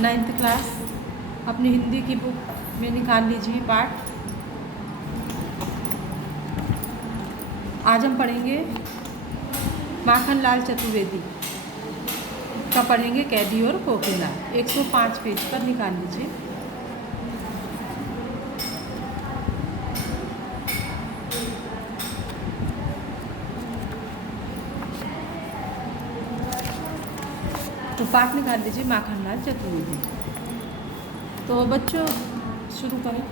9th class अपनी हिंदी की book में निकाल लीजिए पाठ। आज हम पढ़ेंगे माखनलाल चतुर्वेदी का पढ़ेंगे कैदी और कोकिला। 105 पेज पर निकाल लीजिए। तो पाठ निकाल लीजिए माखनलाल चतुर्वेदी। तो बच्चों शुरू करें।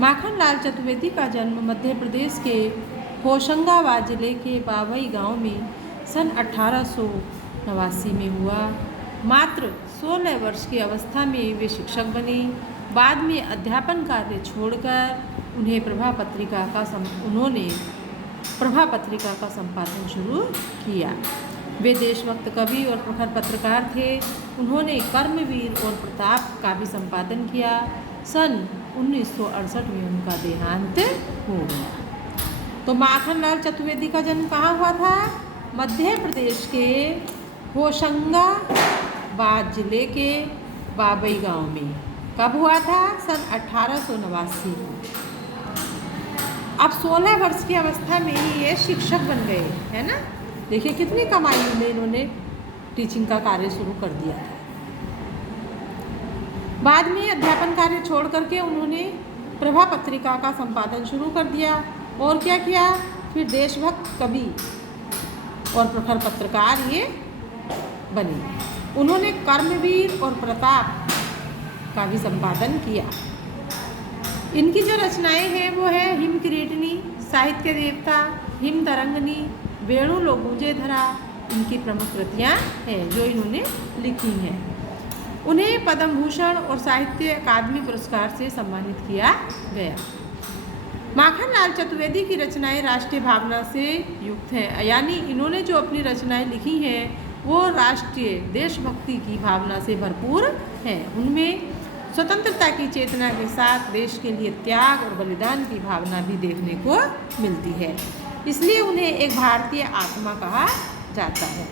माखनलाल चतुर्वेदी का जन्म मध्य प्रदेश के होशंगाबाद जिले के बाबई गांव में सन 1889 में हुआ। मात्र 16 वर्ष की अवस्था में वे शिक्षक बने। बाद में अध्यापन कार्य छोड़कर उन्होंने प्रभा पत्रिका का संपादन शुरू किया। वे देशभक्त कवि और प्रखर पत्रकार थे। उन्होंने कर्मवीर और प्रताप का भी संपादन किया। सन 1968 में उनका देहांत हो गया। तो माखनलाल चतुर्वेदी का जन्म कहाँ हुआ था? मध्य प्रदेश के होशंगाबाद जिले के बाबई गांव में। कब हुआ था? सन 1889। अब 16 वर्ष की अवस्था में ही ये शिक्षक बन गए, है ना। देखिए कितनी कमाई में इन्होंने टीचिंग का कार्य शुरू कर दिया था। बाद में अध्यापन कार्य छोड़ करके उन्होंने प्रभा पत्रिका का संपादन शुरू कर दिया। और क्या किया? फिर देशभक्त कवि और प्रखर पत्रकार ये बने। उन्होंने कर्मवीर और प्रताप का भी संपादन किया। इनकी जो रचनाएं हैं वो है हिम किरीटिनी, साहित्य देवता, हिम तरंगिनी, वेणु लो गूंजे धरा। इनकी प्रमुख कृतियाँ हैं जो इन्होंने लिखी हैं। उन्हें पद्म भूषण और साहित्य अकादमी पुरस्कार से सम्मानित किया गया। माखनलाल चतुर्वेदी की रचनाएं राष्ट्रीय भावना से युक्त हैं, यानी इन्होंने जो अपनी रचनाएं लिखी हैं वो राष्ट्रीय देशभक्ति की भावना से भरपूर हैं। उनमें स्वतंत्रता की चेतना के साथ देश के लिए त्याग और बलिदान की भावना भी देखने को मिलती है। इसलिए उन्हें एक भारतीय आत्मा कहा जाता है।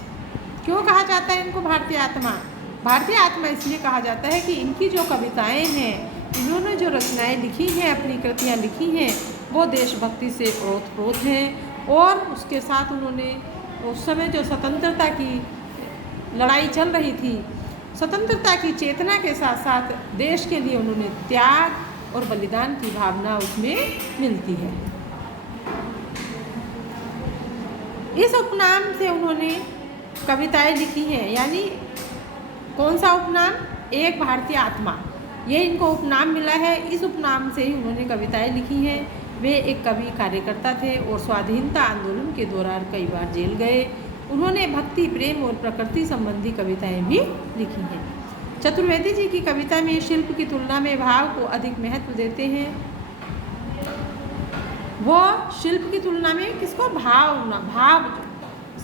क्यों कहा जाता है इनको भारतीय आत्मा? भारतीय आत्मा इसलिए कहा जाता है कि इनकी जो कविताएं हैं, इन्होंने जो रचनाएं लिखी हैं, अपनी कृतियां लिखी हैं, वो देशभक्ति से ओतप्रोत हैं। और उसके साथ उन्होंने उस समय जो स्वतंत्रता की लड़ाई चल रही थी, स्वतंत्रता की चेतना के साथ साथ देश के लिए उन्होंने त्याग और बलिदान की भावना उसमें मिलती है। इस उपनाम से उन्होंने कविताएं लिखी हैं, यानी कौन सा उपनाम? एक भारतीय आत्मा, ये इनको उपनाम मिला है। इस उपनाम से ही उन्होंने कविताएं लिखी हैं। वे एक कवि कार्यकर्ता थे और स्वाधीनता आंदोलन के दौरान कई बार जेल गए। उन्होंने भक्ति, प्रेम और प्रकृति संबंधी कविताएं भी लिखी हैं। चतुर्वेदी जी की कविता में शिल्प की तुलना में भाव को अधिक महत्व देते हैं। वो शिल्प की तुलना में किसको? भाव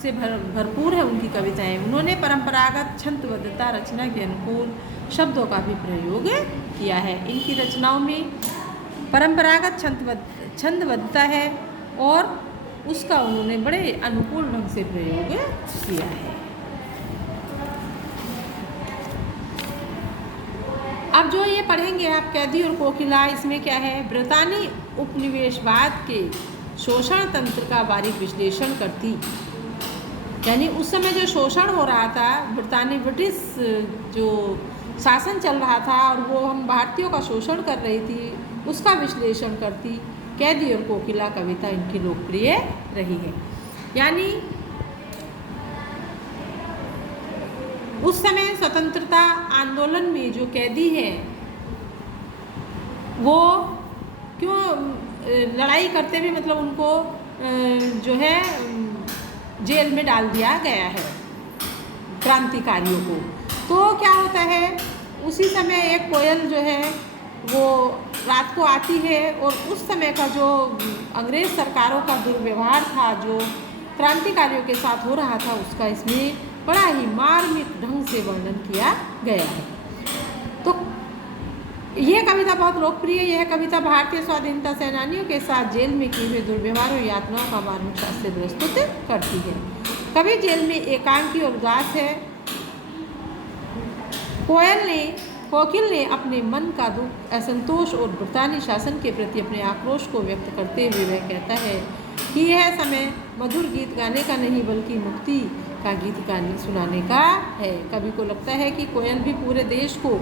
से भरपूर है उनकी कविताएं। उन्होंने परंपरागत छंदबद्धता रचना के अनुकूल शब्दों का भी प्रयोग किया है। इनकी रचनाओं में परंपरागत छंदबद्धता है और उसका उन्होंने बड़े अनुकूल ढंग से प्रयोग किया है। अब जो ये पढ़ेंगे आप कैदी और कोकिला, इसमें क्या है? ब्रितानी उपनिवेशवाद के शोषण तंत्र का बारीक विश्लेषण करती, यानी उस समय जो शोषण हो रहा था, ब्रिटिश जो शासन चल रहा था और वो हम भारतीयों का शोषण कर रही थी, उसका विश्लेषण करती कैदी और कोकिला कविता इनकी लोकप्रिय रही है। यानी उस समय स्वतंत्रता आंदोलन में जो कैदी हैं वो क्यों लड़ाई करते हुए मतलब उनको जो है जेल में डाल दिया गया है, क्रांतिकारियों को। तो क्या होता है, उसी समय एक कोयल जो है वो रात को आती है और उस समय का जो अंग्रेज़ सरकारों का दुर्व्यवहार था, जो क्रांतिकारियों के साथ हो रहा था, उसका इसमें बड़ा ही मार्मिक ढंग से वर्णन किया गया है। तो यह कविता बहुत लोकप्रिय है। यह कविता भारतीय स्वाधीनता सेनानियों के साथ जेल में किए हुए दुर्व्यवहार और यातनाओं का मार्मिक शास्त्र प्रस्तुत करती है। कवि जेल में एकांकी और उदास है। कोकिल ने अपने मन का दुख, असंतोष और ब्रिटानी शासन के प्रति अपने आक्रोश को व्यक्त करते हुए वह कहता है कि यह समय मधुर गीत गाने का नहीं बल्कि मुक्ति का गीत गाने सुनाने का है। कवि को लगता है कि कोयल भी पूरे देश को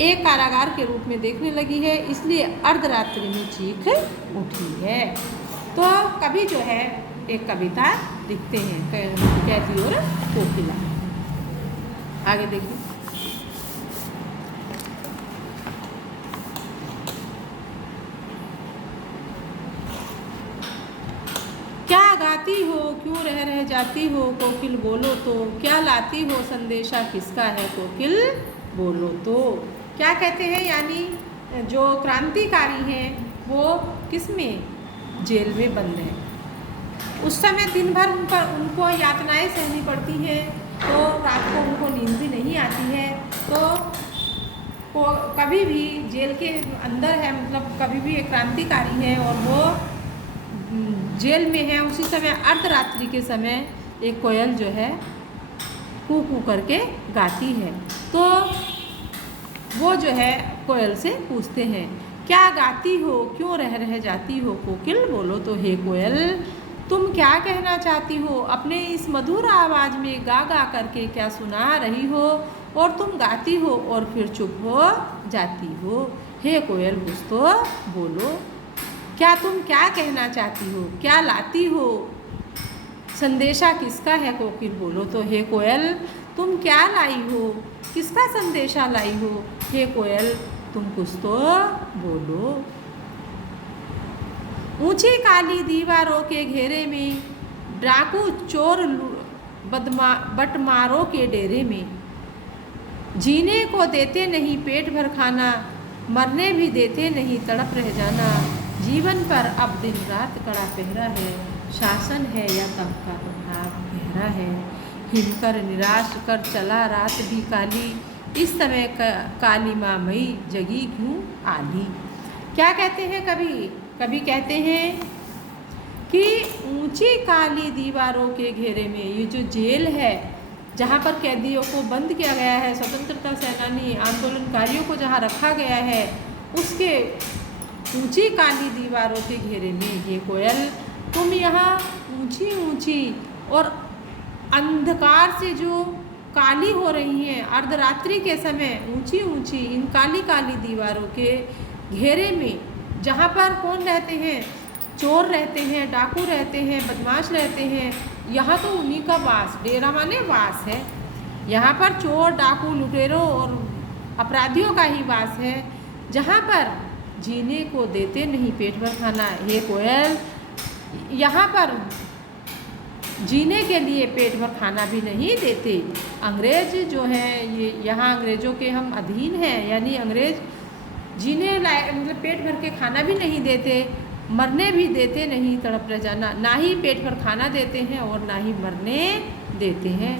एक कारागार के रूप में देखने लगी है, इसलिए अर्धरात्रि में चीख उठी है। तो कवि जो है एक कविता लिखते हैं, कैदी और कोकिला। आगे देखिए। क्या गाती हो, क्यों रह जाती हो, कोकिल बोलो तो, क्या लाती हो, संदेशा किसका है, कोकिल बोलो तो। क्या कहते हैं, यानी जो क्रांतिकारी हैं वो किस में, जेल में बंद हैं। उस समय दिन भर उनको यातनाएं सहनी पड़ती हैं, तो रात को उनको नींद भी नहीं आती है। तो कभी भी जेल के अंदर है, मतलब कभी भी एक क्रांतिकारी है और वो जेल में है, उसी समय अर्धरात्रि के समय एक कोयल जो है कू कू करके गाती है। तो वो जो है कोयल से पूछते हैं, क्या गाती हो, क्यों रह जाती हो, कोकिल बोलो तो, हे कोयल तुम क्या कहना चाहती हो, अपने इस मधुर आवाज़ में गा गा करके क्या सुना रही हो, और तुम गाती हो और फिर चुप हो जाती हो। हे कोयल कुछ तो बोलो, क्या तुम क्या कहना चाहती हो, क्या लाती हो, संदेशा किसका है, कोकिल बोलो तो, हे कोयल तुम क्या लाई हो, किसका संदेशा लाई हो, हे कोयल तुम कुछ तो बोलो। ऊंची काली दीवारों के घेरे में, डाकू चोर बटमारों के डेरे में, जीने को देते नहीं पेट भर खाना, मरने भी देते नहीं तड़प रह जाना, जीवन पर अब दिन रात कड़ा पहरा है, शासन है या तब का प्रभाव गहरा है, हिमकर निराश कर चला रात भी काली, इस समय काली माँ मई जगी क्यों आली। क्या कहते हैं कभी कहते हैं कि ऊंची काली दीवारों के घेरे में, ये जो जेल है जहाँ पर कैदियों को बंद किया गया है, स्वतंत्रता सेनानी आंदोलनकारियों को जहाँ रखा गया है, उसके ऊंची काली दीवारों के घेरे में, ये कोयल तुम यहाँ ऊंची ऊंची और अंधकार से जो काली हो रही हैं, अर्धरात्रि के समय ऊंची ऊंची इन काली काली दीवारों के घेरे में, जहाँ पर कौन रहते हैं, चोर रहते हैं, डाकू रहते हैं, बदमाश रहते हैं, यहाँ तो उन्हीं का वास, डेरा माने वास है, यहाँ पर चोर डाकू लुटेरों और अपराधियों का ही वास है, जहाँ पर जीने को देते नहीं पेट भर खाना। ये कोयल यहाँ पर जीने के लिए पेट भर खाना भी नहीं देते। अंग्रेज जो है ये यहाँ अंग्रेज़ों के हम अधीन हैं, यानी अंग्रेज जीने लायक मतलब पेट भर के खाना भी नहीं देते, मरने भी देते नहीं तड़प रह जाना, ना ही पेट भर खाना देते हैं और ना ही मरने देते हैं।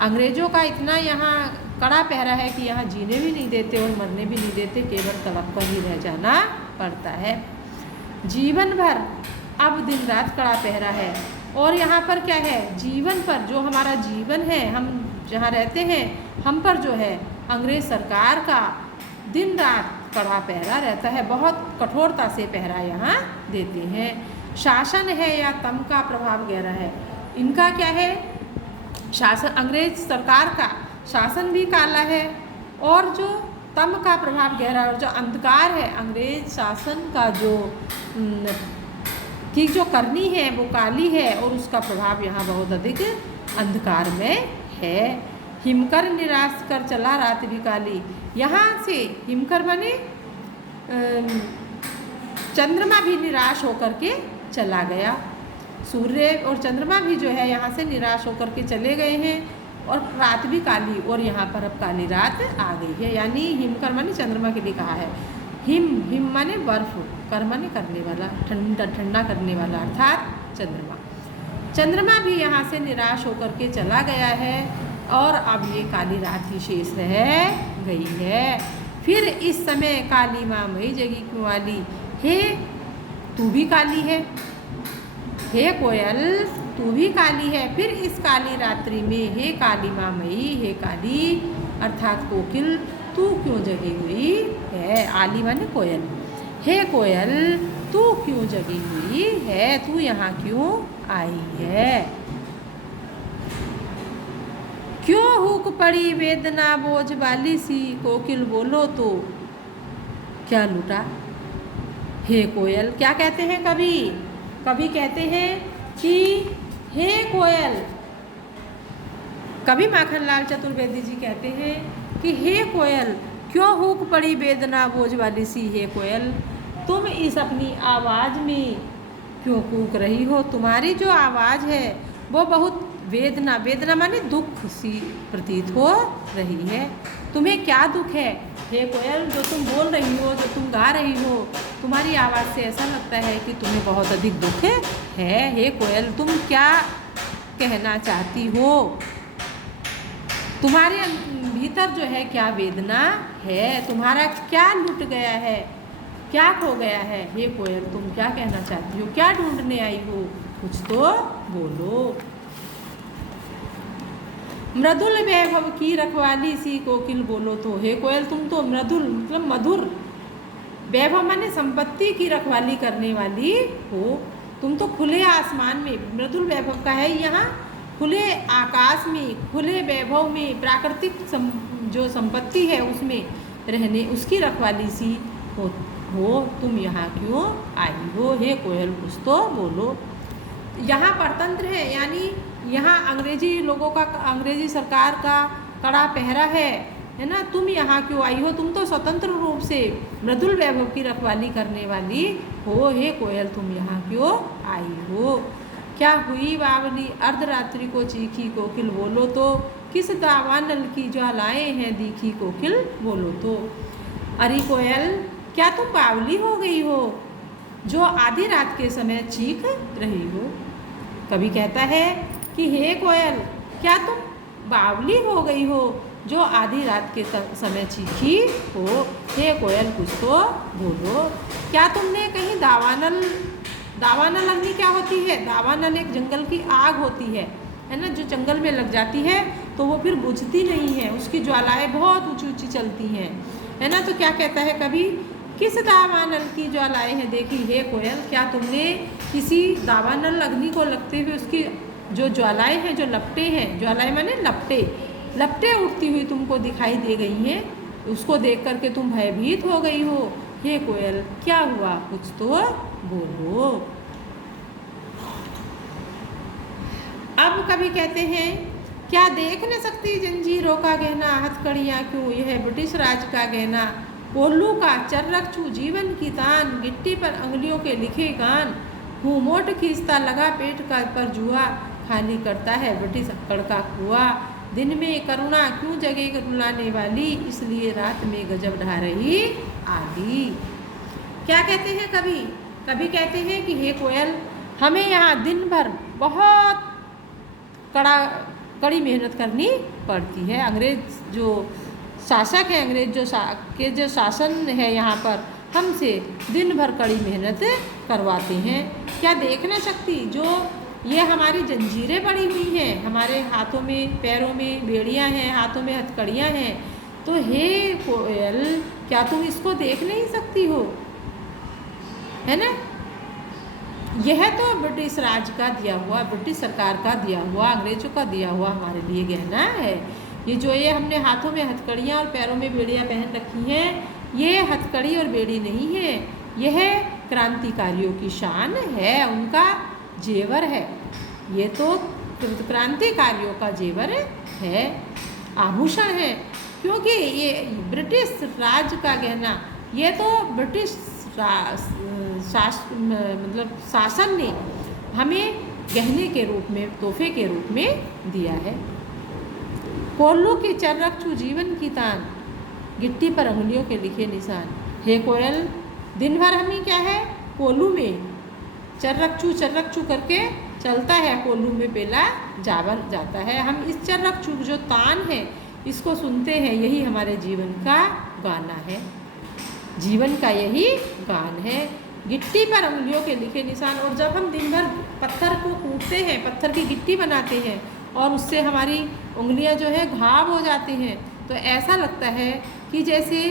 अंग्रेज़ों का इतना यहाँ कड़ा पहरा है कि यहाँ जीने भी नहीं देते और मरने भी नहीं देते, केवल तड़प कर ही रह जाना पड़ता है। जीवन भर अब दिन रात कड़ा पहरा है, और यहाँ पर क्या है, जीवन पर जो हमारा जीवन है, हम जहाँ रहते हैं, हम पर जो है अंग्रेज़ सरकार का दिन रात कड़ा पहरा रहता है, बहुत कठोरता से पहरा यहाँ देते हैं। शासन है या तम का प्रभाव गहरा है, इनका क्या है, शासन अंग्रेज सरकार का शासन भी काला है, और जो तम का प्रभाव गहरा, और जो अंधकार है अंग्रेज शासन का की जो करनी है वो काली है, और उसका प्रभाव यहाँ बहुत अधिक अंधकार में है। हिमकर निराश कर चला रात भी काली, यहाँ से हिमकर बने चंद्रमा भी निराश होकर के चला गया, सूर्य और चंद्रमा भी जो है यहाँ से निराश होकर के चले गए हैं, और रात भी काली, और यहाँ पर अब काली रात आ गई है। यानी हिमकर माने चंद्रमा के लिए कहा है, हिम माने बर्फ, कर माने करने वाला, ठंडा करने वाला, अर्थात चंद्रमा भी यहाँ से निराश होकर के चला गया है, और अब ये काली रात ही शेष रह गई है। फिर इस समय काली माँ मई जगी क्यों आली, हे तू भी काली है, हे कोयल तू भी काली है, फिर इस काली रात्रि में हे काली माँ मई, हे काली अर्थात कोकिल तू क्यों जगी हुई है। आली माने कोयल। हे कोयल तू क्यों जगी हुई है, तू यहाँ क्यों आई है। क्यों हुक पड़ी वेदना बोझ वाली सी, कोकिल बोलो तो क्या लूटा। हे कोयल, क्या कहते हैं कवि, कवि कहते हैं कि हे कोयल, कवि माखनलाल चतुर्वेदी जी कहते हैं कि हे कोयल क्यों हुक पड़ी वेदना बोझ वाली सी, हे कोयल तुम इस अपनी आवाज़ में क्यों कूक रही हो। तुम्हारी जो आवाज़ है वो बहुत वेदना, वेदना माने दुख सी प्रतीत हो रही है। तुम्हें क्या दुख है हे कोयल, जो तुम बोल रही हो, जो तुम गा रही हो, तुम्हारी आवाज़ से ऐसा लगता है कि तुम्हें बहुत अधिक दुख है। हे कोयल तुम क्या कहना चाहती हो, तुम्हारे भीतर जो है क्या वेदना है, तुम्हारा क्या लुट गया है, क्या खो गया है। हे कोयल तुम क्या कहना चाहती हो, क्या ढूंढने आई हो, कुछ तो बोलो। मृदुल वैभव की रखवाली सी, कोकिल बोलो तो। हे कोयल तुम तो मृदुल मतलब मधुर, वैभव माने संपत्ति की रखवाली करने वाली हो। तुम तो खुले आसमान में, मृदुल वैभव का है यहाँ, खुले आकाश में, खुले वैभव में, प्राकृतिक जो संपत्ति है उसमें रहने, उसकी रखवाली सी हो तुम यहाँ क्यों आई हो। हे कोयल कुछ तो बोलो। यहाँ परतंत्र है, यानी यहाँ अंग्रेजी लोगों का, अंग्रेजी सरकार का कड़ा पहरा है ना। तुम यहाँ क्यों आई हो, तुम तो स्वतंत्र रूप से मृदुल वैभव की रखवाली करने वाली हो। हे कोयल तुम यहाँ क्यों आई हो। क्या हुई बावली अर्धरात्रि को चीखी, कोकिल बोलो तो। किस दावानल की ज्वालाएं हैं दीखी, कोकिल बोलो तो। अरे कोयल क्या तुम बावली हो गई हो, जो आधी रात के समय चीख रही हो। कवि कहता है कि हे कोयल क्या तुम बावली हो गई हो, जो आधी रात के समय चीखी हो। हे कोयल कुछ तो बोलो। क्या तुमने कहीं दावानल, दावानल अग्नि क्या होती है, दावानल एक जंगल की आग होती है ना, जो जंगल में लग जाती है तो वो फिर बुझती नहीं है, उसकी ज्वालाएं बहुत ऊंची ऊंची चलती हैं, है ना। तो क्या कहता है कभी, किस दावानल की ज्वालाएं हैं देखी। हे कोयल क्या तुमने किसी दावानल अग्नि को लगते हुए उसकी जो ज्वालाएं हैं, जो लपटें हैं, ज्वालाएं माने लपटें, लपटें उठती हुई तुमको दिखाई दे गई हैं, उसको देख करके तुम भयभीत हो गई हो। हे कोयल क्या हुआ, कुछ तो बोलो। अब कभी कहते हैं, क्या देख न सकती जंजीरों का गहना, हथकड़ियाँ क्यों यह ब्रिटिश राज का गहना। कोल्लू का चर्रक छू जीवन की तान, गिट्टी पर अंगुलियों के लिखे गान। हूँ मोट खींचता लगा पेट का पर जुआ, खाली करता है ब्रिटिश अक्कड़ का कुआ। दिन में करुणा क्यों जगे रुलाने वाली, इसलिए रात में गजब ढा रही आली। क्या कहते हैं कवि, कवि कहते हैं कि हे कोयल हमें यहाँ दिन भर बहुत कड़ी मेहनत करनी पड़ती है। अंग्रेज जो शासक है, अंग्रेज के जो शासन है यहाँ पर, हमसे दिन भर कड़ी मेहनत करवाते हैं। क्या देख ना सकती, जो ये हमारी जंजीरें पड़ी हुई हैं, हमारे हाथों में पैरों में बेड़ियाँ हैं, हाथों में हथकड़ियाँ हैं, तो हे कोयल क्या तुम इसको देख नहीं सकती हो, है ना। यह तो ब्रिटिश राज का दिया हुआ, ब्रिटिश सरकार का दिया हुआ, अंग्रेजों का दिया हुआ हमारे लिए गहना है। ये जो ये हमने हाथों में हथकड़ियाँ और पैरों में बेड़ियाँ पहन रखी हैं, ये हथकड़ी और बेड़ी नहीं है, यह क्रांतिकारियों की शान है, उनका जेवर है। ये तो क्रांतिकारियों का जेवर है, आभूषण है, क्योंकि ये ब्रिटिश राज का गहना, ये तो ब्रिटिश मतलब शासन ने हमें गहने के रूप में, तोहफे के रूप में दिया है। कोल्लू की चर्रक छू जीवन की तान, गिट्टी पर अंगुलियों के लिखे निशान। हे कोयल दिन भर हमें क्या है, कोल्लू में चर्रक चू करके चलता है, कोल्लू में पेला जावर जाता है। हम इस चर्रक चू जो तान है इसको सुनते हैं, यही हमारे जीवन का गाना है, जीवन का यही गान है। गिट्टी पर उंगलियों के लिखे निशान, और जब हम दिन भर पत्थर को कूटते हैं, पत्थर की गिट्टी बनाते हैं और उससे हमारी उंगलियां जो है घाव हो जाती हैं, तो ऐसा लगता है कि जैसे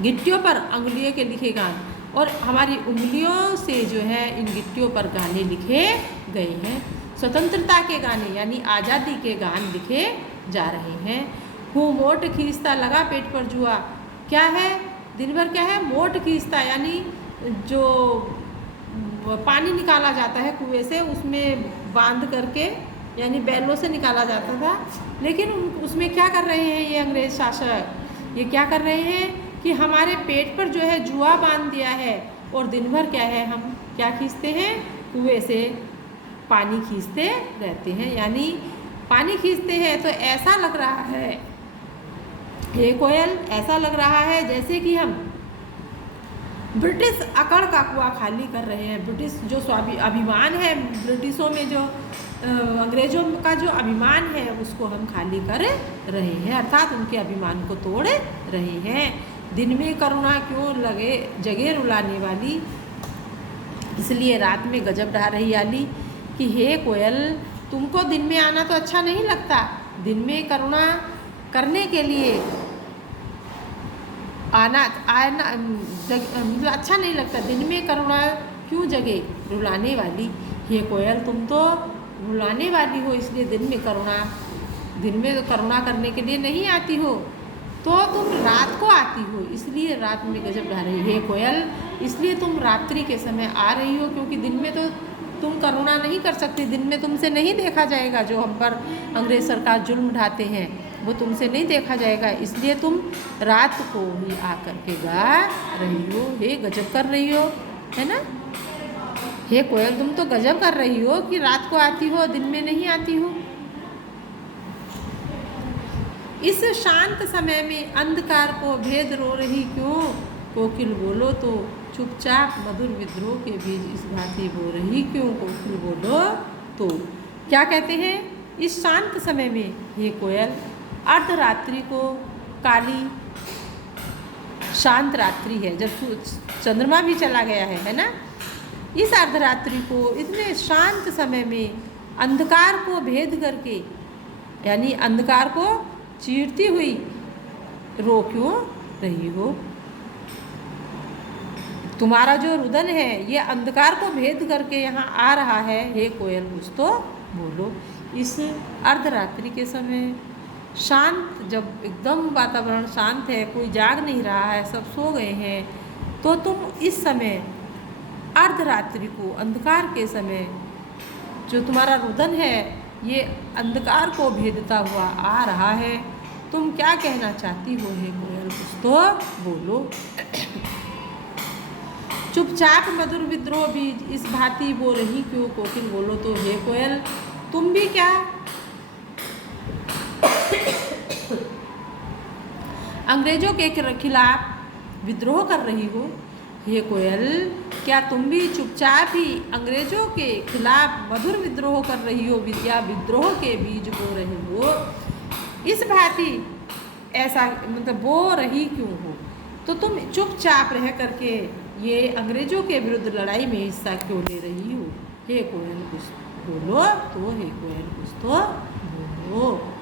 गिट्टियों पर अंगुलियों के लिखे गान, और हमारी उंगलियों से जो है इन गिट्टियों पर गाने लिखे गए हैं। स्वतंत्रता के गाने यानी आज़ादी के गान लिखे जा रहे हैं। हूँ मोट खींचता लगा पेट पर जुआ, क्या है दिन भर, क्या है मोट खींचता, यानी जो पानी निकाला जाता है कुएं से, उसमें बांध करके यानी बैलों से निकाला जाता था। लेकिन उसमें क्या कर रहे हैं ये अंग्रेज शासक, ये क्या कर रहे हैं कि हमारे पेट पर जो है जुआ बांध दिया है, और दिन भर क्या है हम क्या खींचते हैं, कुएं से पानी खींचते रहते हैं, यानी पानी खींचते हैं। तो ऐसा लग रहा है हे कोयल, ऐसा लग रहा है जैसे कि हम ब्रिटिश अकड़ का कुआं खाली कर रहे हैं। ब्रिटिश जो अभिमान है, ब्रिटिशों में जो अंग्रेजों का जो अभिमान है उसको हम खाली कर रहे हैं, अर्थात उनके अभिमान को तोड़ रहे हैं। दिन में करुणा क्यों लगे जगे रुलाने वाली, इसलिए रात में गजब ढा रही आली, कि हे कोयल तुमको दिन में आना तो अच्छा नहीं लगता, दिन में करुणा करने के लिए आना मतलब अच्छा नहीं लगता, दिन में करुणा क्यों जगे रुलाने वाली। हे कोयल तुम तो रुलाने वाली हो, इसलिए दिन में तो करुणा करने के लिए नहीं आती हो, तो तुम रात को आती हो, इसलिए रात में गजब ढा रही। हे कोयल इसलिए तुम रात्रि के समय आ रही हो, क्योंकि दिन में तो तुम करुणा नहीं कर सकती, दिन में तुमसे नहीं देखा जाएगा, जो हम पर अंग्रेज सरकार जुल्म ढाते हैं वो तुमसे नहीं देखा जाएगा, इसलिए तुम रात को ही आकर के गा रही हो, हे गजब कर रही हो, है ना। हे कोयल तुम तो गजब कर रही हो कि रात को आती हो, दिन में नहीं आती हो। इस शांत समय में अंधकार को भेद रो रही क्यों, कोकिल बोलो तो चुपचाप मधुर विद्रोह के बीच इस भांति बो रही क्यों, कोकिल बोलो तो। क्या कहते हैं, इस शांत समय में ये कोयल अर्धरात्रि को, काली शांत रात्रि है जब चंद्रमा भी चला गया है ना, इस अर्धरात्रि को इतने शांत समय में अंधकार को भेद करके, यानी अंधकार को चीरती हुई रो क्यों रही हो। तुम्हारा जो रुदन है ये अंधकार को भेद करके यहाँ आ रहा है, हे कोयल कुछ तो बोलो। इस अर्धरात्रि के समय शांत, जब एकदम वातावरण शांत है, कोई जाग नहीं रहा है, सब सो गए हैं, तो तुम इस समय अर्धरात्रि को, अंधकार के समय जो तुम्हारा रुदन है ये अंधकार को भेदता हुआ आ रहा है, तुम क्या कहना चाहती हो हे कोयल कुछ तो बोलो। चुपचाप मधुर विद्रोह भी इस भांति बो रही क्यों, कोकिल बोलो तो। हे कोयल तुम भी क्या अंग्रेजों के खिलाफ विद्रोह कर रही हो। हे कोयल क्या तुम भी चुपचाप ही अंग्रेजों के खिलाफ मधुर विद्रोह कर रही हो, या विद्रोह के बीज बो रही हो। इस भांति ऐसा मतलब बो रही क्यों हो, तो तुम चुपचाप रह करके ये अंग्रेजों के विरुद्ध लड़ाई में हिस्सा क्यों ले रही हो। हे कोयल कुछ बोलो तो, हे कोयल कुछ तो बोलो।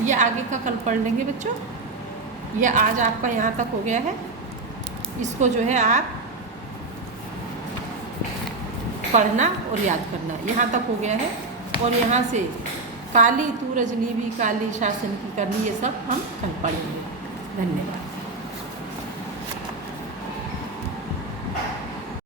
ये आगे का कल पढ़ लेंगे बच्चों। ये आज आपका यहाँ तक हो गया है, इसको जो है आप पढ़ना और याद करना, यहाँ तक हो गया है। और यहाँ से काली तू रजनी भी काली शासन की करनी, ये सब हम कल पढ़ेंगे। धन्यवाद।